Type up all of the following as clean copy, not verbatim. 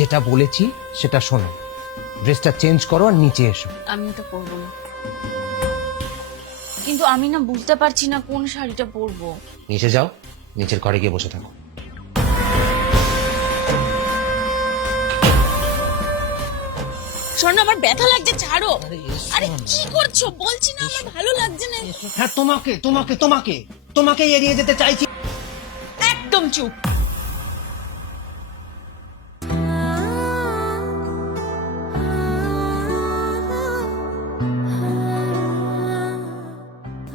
যেটা বলেছি সেটা শোনো, ড্রেসটা চেঞ্জ করো আর নিচে এসো। আমি এটা পরবো না, কিন্তু আমি না বুঝতে পারছি না কোন শাড়িটা পরবো। নিচে যাও, নিচের ঘরে গিয়ে বসে থাকো। স্বর্ণ আমার ব্যথা লাগছে, ছাড়ো। আরে কি করছো, বলছি না আমার ভালো লাগছে না। হ্যাঁ, তোমাকে তোমাকে তোমাকে তোমাকে এড়িয়ে যেতে চাইছি। একদম চুপ।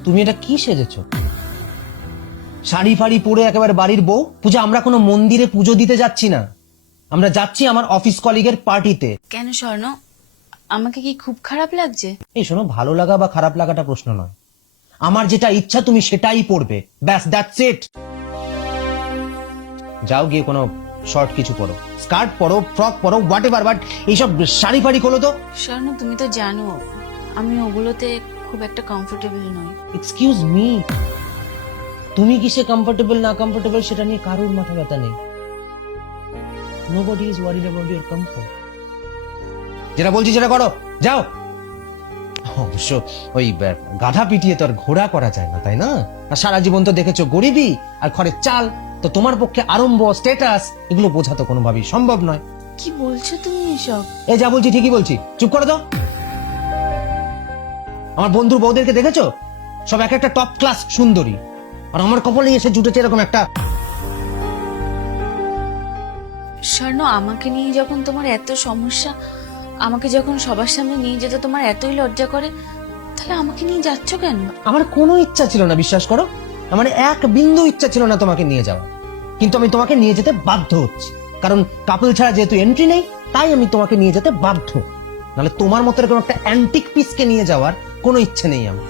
তুমি এটা কি সেজেছো? শাড়ি ফাড়ি পরে একেবারে বাড়ির বউ। পূজা, আমরা কোনো মন্দিরে পুজো দিতে যাচ্ছি না, আমরা যাচ্ছি আমার অফিস কলিগের পার্টিতে। কেন স্বর্ণ, আমাকে কি খুব খারাপ লাগছে? এই শোনো, ভালো লাগা বা খারাপ লাগাটা প্রশ্ন নয়, আমার যেটা ইচ্ছা তুমি সেটাই পরবে, ব্যাস, দ্যাটস ইট। যাও গিয়ে কোনো শর্ট কিছু পরো, স্কার্ট পরো, ফ্রক পরো, হোয়াট এভার, বাট এইসব শাড়ি ফাড়ি খোলো তো। স্বর্ণ তুমি তো জানো আমি ওগুলোতে খুব একটা কমফোর্টেবল নই। এক্সকিউজ মি, তুমি কিসে কমফোর্টেবল না কমফোর্টেবল সেটা নিয়ে কারোর মাথা ব্যথা নেই। Nobody is worried about your comfort. যেটা বলছি সেটা করো, যাও। অবশ্য ওই গাধা পিটিয়ে তো আর ঘোড়া করা যায় না, তাই না? আর সারা জীবন তো দেখেছো গরিবি আর খড়ের চাল, তো তোমার পক্ষে আরম্ভ, স্ট্যাটাস এগুলো বোঝা তো কোনোভাবেই সম্ভব নয়। কি বলছো তুমি এসব? এই যা বলছি ঠিকই বলছি, চুপ করে দাও। আমার বন্ধুর বউদেরকে দেখেছো, সব এক একটা টপ ক্লাস সুন্দরী, আর আমার কপালে এসে জুটেছে এরকম একটা। স্বর্ণ, আমাকে নিয়ে যখন তোমার এত সমস্যা, আমাকে যখন সবার সামনে নিয়ে যেতে তোমার এতই লজ্জা করে, তাহলে আমাকে নিয়ে যাচ্ছ কেন? আমার কোনো ইচ্ছা ছিল না, বিশ্বাস করো, আমার এক বিন্দু ইচ্ছা ছিল না তোমাকে নিয়ে যাওয়া, কিন্তু আমি তোমাকে নিয়ে যেতে বাধ্য হচ্ছি, কারণ কাপল ছাড়া যেহেতু এন্ট্রি নেই, তাই আমি তোমাকে নিয়ে যেতে বাধ্য। নাহলে তোমার মতো এরকম একটা অ্যান্টিক পিসকে নিয়ে যাওয়ার কোনো ইচ্ছে নেই আমার।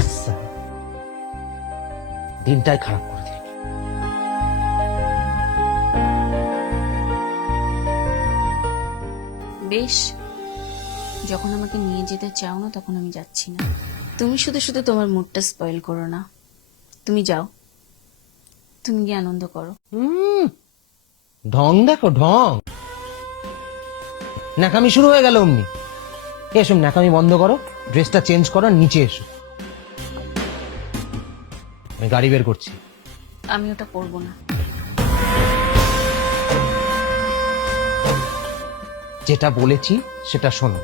আচ্ছা, দিনটাই খারাপ করে দিল। বেশ, যখন আমাকে নিয়ে যেতে চাও না তখন আমি যাচ্ছি না। তুমি শুধু শুধু তোমার মুডটা স্পয়েল করো না, তুমি যাও, তুমি গিয়ে আনন্দ করো। ঢং দেখো, ঢং, নাকামি শুরু হয়ে গেল অমনি। এসব নাকামি বন্ধ করো, ড্রেসটা চেঞ্জ করো, নিচে এসো। আমি গাড়ি বের করছি। আমি ওটা পরবো না। যেটা বলেছি সেটা শোনো,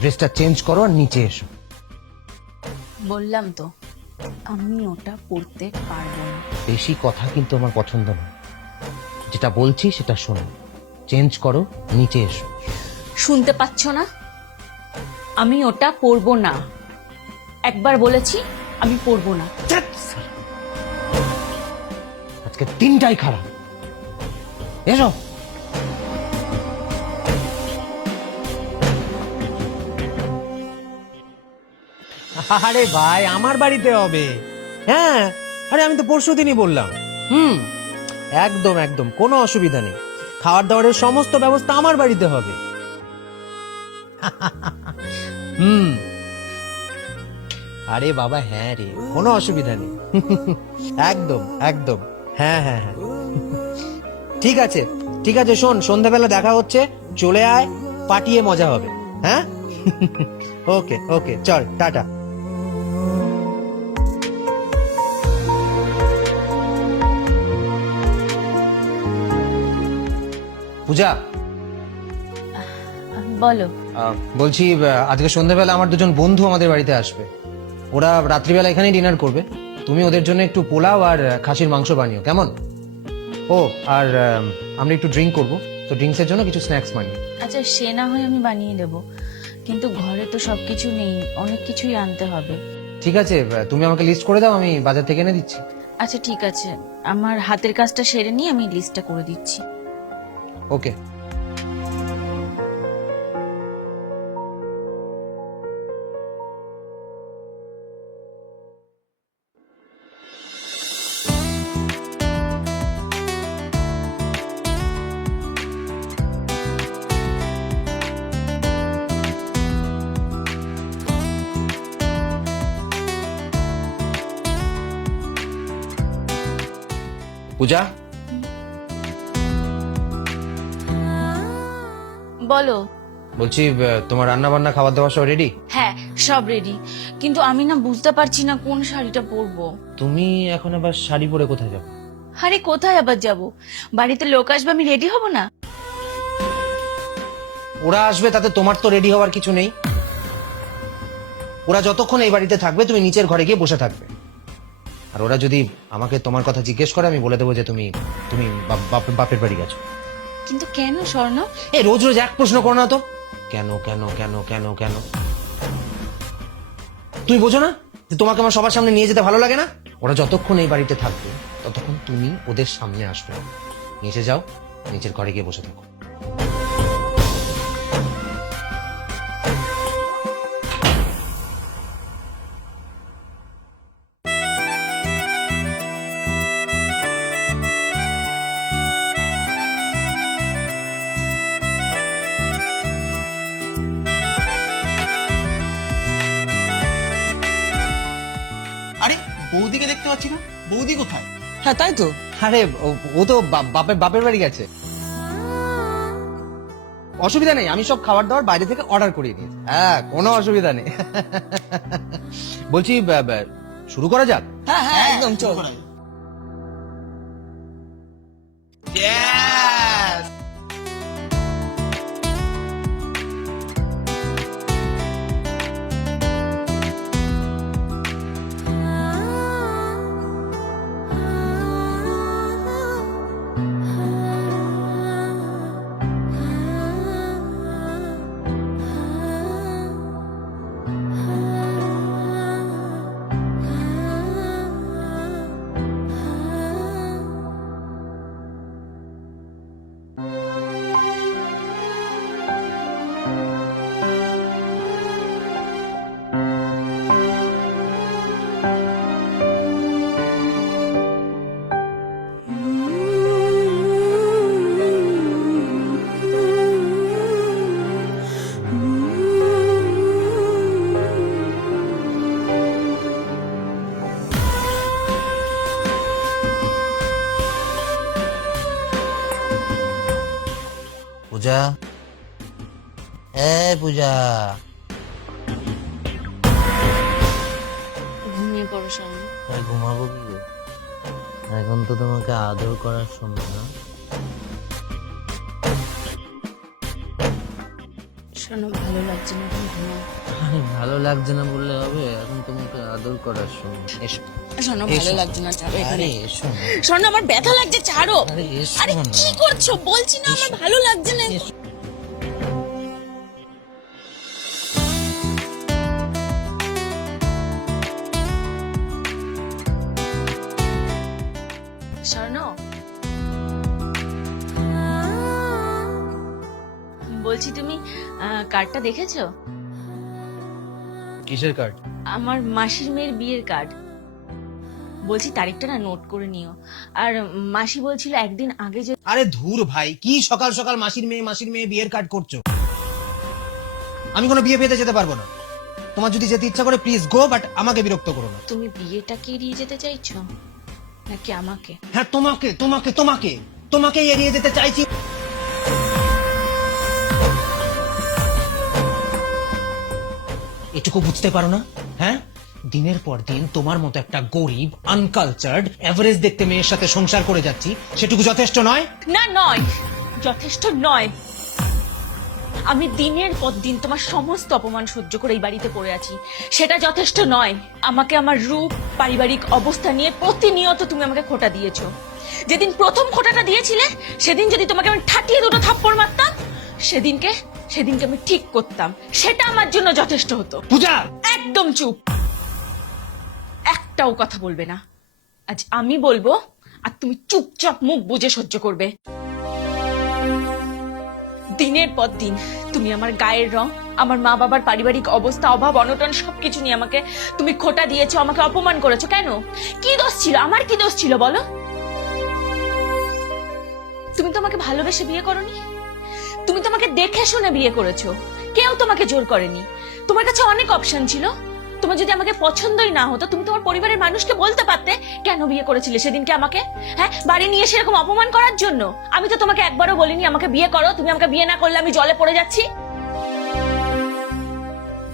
ড্রেসটা চেঞ্জ করো আর নিচে এসো। বললাম তো আমি ওটা পরতে পারবো না। বেশি কথা কিন্তু আমার পছন্দ নয়। যেটা বলছি সেটা শোনো, চেঞ্জ করো, নিচে এসো। শুনতে পাচ্ছ না? আমি ওটা পরবো না, একবার বলেছি আমি পরবো না। আজকে দিনটাই খারাপ। এসো। আরে ভাই, আমার বাড়িতে হবে। হ্যাঁ, আরে আমি তো পরশুদিনই বললাম। একদম একদম কোনো অসুবিধা নেই, খাবার দাবারের সমস্ত ব্যবস্থা আমার বাড়িতে হবে। আরে বাবা, হ্যাঁ রে, কোনো অসুবিধা নেই। একদম একদম, হ্যাঁ হ্যাঁ হ্যাঁ, ঠিক আছে ঠিক আছে। শোন, সন্ধ্যাবেলা দেখা হচ্ছে, চলে আয়, পাটিয়ে মজা হবে। হ্যাঁ, ওকে ওকে, চল, টাটা। পূজা, বলো। বলছি আজকে সন্ধ্যাবেলা আমার দুজন বন্ধু আমাদের বাড়িতে আসবে, ওরা রাত্রিবেলা এখানেই ডিনার করবে। তুমি ওদের জন্য একটু পোলাও আর খাসির মাংস বানিও, কেমন? ও, আর আমরা একটু ড্রিঙ্ক করবো, তো ড্রিঙ্কসের জন্য কিছু স্ন্যাক্স বানিও। আচ্ছা, সে না হয় আমি বানিয়ে দেবো, কিন্তু ঘরে তো সবকিছু নেই, অনেক কিছুই আনতে হবে। ঠিক আছে, তুমি আমাকে লিস্ট করে দাও, আমি বাজার থেকে এনে দিচ্ছি। আচ্ছা ঠিক আছে, আমার হাতের কাজটা সেরে নিয়ে আমি লিস্টটা করে দিচ্ছি। ওকে। পূজা, বলো। বলছি তোমার রান্না বান্না খাবার দাবার সব রেডি? হ্যাঁ, সব রেডি, কিন্তু আমি না বুঝতে পারছি না কোন শাড়িটা পরবো। তুমি এখন আবার শাড়ি পরে কোথায় যাবে? আরে কোথায় আবার যাব? বাড়িতে লোক আসবে, আমি রেডি হব না? ওরা আসবে তাতে তোমার তো রেডি হওয়ার কিছু নেই। ওরা যতক্ষণ এই বাড়িতে থাকবে তুমি নিচের ঘরে গিয়ে বসে থাকবে। আর ওরা যদি আমাকে তোমার কথা জিজ্ঞেস করে আমি বলে দেবো যে তুমি তুমি বাপের বাড়ি গেছো। কিন্তু কেন স্বর্ণ? এই রোজ রোজ এক প্রশ্ন করো না তো। কেন কেন কেন কেন কেন? তুমি বোঝো না যে তোমাকে আমার সবার সামনে নিয়ে যেতে ভালো লাগে না? ওরা যতক্ষণ এই বাড়িতে থাকবে ততক্ষণ তুমি ওদের সামনে আসবে। নিচে যাও, নিচের ঘরে গিয়ে বসে থাকো। আরে বৌদিকে দেখতে পাচ্ছি না, বৌদি কোথায়? হ্যাঁ তাই তো। আরে ও তো বাপের বাড়ি গেছে। অসুবিধা নেই, আমি সব খাবার দাবার বাইরে থেকে অর্ডার করিয়ে দিয়েছি। হ্যাঁ, কোনো অসুবিধা নেই। বলছি শুরু করা যাক। হ্যাঁ হ্যাঁ একদম চল। Yes! পূজা, পূজা, ঘুমিয়ে পড়ো স্বর্ণ। ঘুমাবো কি গো? এখন তো তোমাকে আদর করার সময় না। স্বর্ণ ভালো লাগছে না, এখন ঘুমাও। আরে ভালো লাগছে না বললে হবে, এখন তোমাকে আদর করার সময়। এসো। স্বর্ণ ভালো লাগছে না, ছাড়ো এখানে। আরে এসো না। স্বর্ণ আমার ব্যথা লাগছে, ছাড়ো। আরে এসো আরে না। কি করছো? বলছি না আমার ভালো লাগছে না। এসো। স্বর্ণ, বলছি তুমি কার্ডটা দেখেছো? কিসের কার্ড? আমার মাসির মেয়ের বিয়ের কার্ড। বলছি তারিখটা না নোট করে নিও। আর মাসি বলছিল একদিন আগে যে। আরে ধুর ভাই, কি সকাল সকাল মাসির মেয়ে বিয়ের কার্ড করছো? আমি কোনো বিয়ে পেতে যেতে পারবো না। তোমার যদি যেতে ইচ্ছা করে প্লিজ গো, বাট আমাকে বিরক্ত করো না। তুমি বিয়েটাকে এড়িয়ে যেতে চাইছো নাকি আমাকে? হ্যাঁ, তোমাকে তোমাকে তোমাকে তোমাকে এড়িয়ে যেতে চাইছি। এটুকু বুঝতে পারো না? হ্যাঁ, দিনের পর দিন তোমার মতো একটা গরিব আনকালচার্ড এভারেজ দেখতে মেয়ের সাথে সংসার করে যাচ্ছি, সেটুকু যথেষ্ট নয়? না, নয়, যথেষ্ট নয়। আমি দিনের পর দিন তোমার সমস্ত অপমান সহ্য করে এই বাড়িতে পড়ে আছি, সেটা যথেষ্ট নয়। আমাকে আমার রূপ, পারিবারিক অবস্থা নিয়ে প্রতিনিয়ত তুমি আমাকে খোঁটা দিয়েছো। যেদিন প্রথম খোঁটাটা দিয়েছিলে সেদিন যদি তোমাকে আমি ঠাটিয়ে দুটো থাপ্পড় মারতাম, সেদিনকে আমি ঠিক করতাম, সেটা আমার জন্য যথেষ্ট হতো। পূজা, একদম চুপ, একটাও কথা বলবে না। আজ আমি বলবো আর তুমি চুপচাপ মুখ বুজে সহ্য করবে। দিনের পর দিন তুমি আমার গায়ের রং, আমার মা বাবার পারিবারিক অবস্থা, অভাব অনটন সবকিছু নিয়ে আমাকে তুমি খোঁটা দিয়েছো, আমাকে অপমান করেছো। কেন? কি দোষ ছিল? আমার কি দোষ ছিল বলো? তুমি তো আমাকে ভালোবেসে বিয়ে করোনি, তুমি তোমাকে দেখে শুনে বিয়ে করেছো। কেউ তোমাকে জোর করেনি। তোমার কাছে অনেক অপশন ছিল, তোমার যদি আমাকে পছন্দই না হতো তুমি তোমার পরিবারের মানুষকে বলতে পারতে কেন বিয়ে করেছিলে সেদিনকে আমাকে। হ্যাঁ, বাড়ি নিয়ে এসে এরকম অপমান করার জন্য? আমি তো তোমাকে একবারও বলিনি আমাকে বিয়ে করো, তুমি আমাকে বিয়ে না করলে আমি জলে পড়ে যাচ্ছি।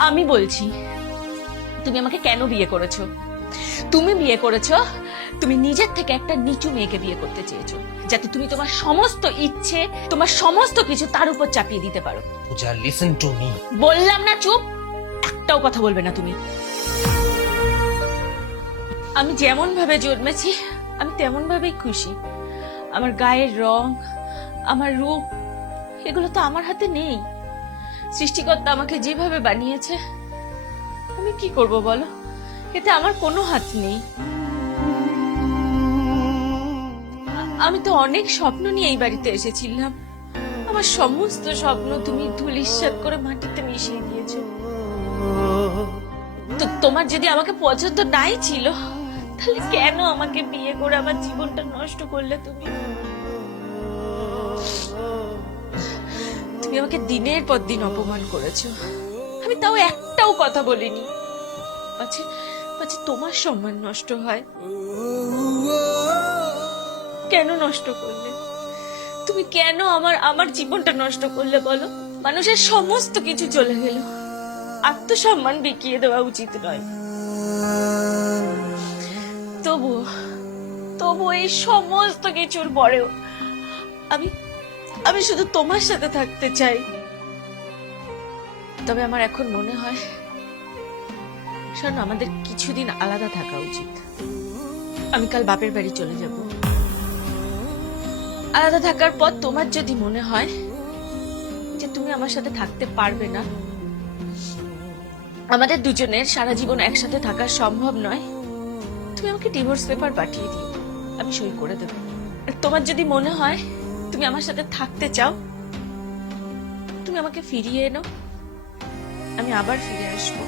আমি বলছি তুমি আমাকে কেন বিয়ে করেছো? তুমি বিয়ে করেছো, তুমি নিজের থেকে একটা নিচু মেয়েকে বিয়ে করতে চেয়েছো, যাতে তুমি তোমার সমস্ত ইচ্ছে, তোমার সমস্ত কিছু তার উপর চাপিয়ে দিতে পারো। পূজা, লিসেন টু মি। বললাম না চুপ, একটাও কথা বলবে না তুমি। আমি যেমন ভাবে জন্মেছি আমি তেমন ভাবেই খুশি। আমার গায়ের রং, আমার রূপ, এগুলো তো আমার হাতে নেই। সৃষ্টিকর্তা আমাকে যেভাবে বানিয়েছে আমি কি করব বলো, এতে আমার কোনো হাত নেই। আমি তো অনেক স্বপ্ন নিয়ে এই বাড়িতে এসেছিলাম, আমার সমস্ত স্বপ্ন তুমি ধূলিসাৎ করে মাটিতে মিশিয়ে দিয়েছো। তো তোমার যদি আমাকে পছন্দ নাই ছিল তাহলে কেন আমাকে বিয়ে করে আমার জীবনটা নষ্ট করলে তুমি? তুমি আমাকে দিনের পর দিন অপমান করেছো, আমি তাও একটাও কথা বলিনি। পাছে তোমার সম্মান নষ্ট হয়। কেন নষ্ট করলে তুমি? কেন আমার জীবনটা নষ্ট করলে বলো? মানুষের সমস্ত কিছু চলে গেল, আত্মসম্মান বিকিয়ে দেওয়া উচিত নয়। তবু এই সমস্ত কিছুর পরেও আমি শুধু তোমার সাথে থাকতে চাই। তবে আমার এখন মনে হয় শোনো, আমাদের কিছুদিন আলাদা থাকা উচিত। আমি কাল বাপের বাড়ি চলে যাব। আলাদা থাকার পর তোমার যদি মনে হয় যে তুমি আমার সাথে থাকতে পারবে না, আমাদের দুজনের সারা জীবন একসাথে থাকা সম্ভব নয়, তুমি আমাকে ডিভোর্স পেপার পাঠিয়ে দিও, আমি সই করে দেব। আর তোমার যদি মনে হয় তুমি আমার সাথে থাকতে চাও, তুমি আমাকে ফিরিয়ে এনো, আমি আবার ফিরে আসবো।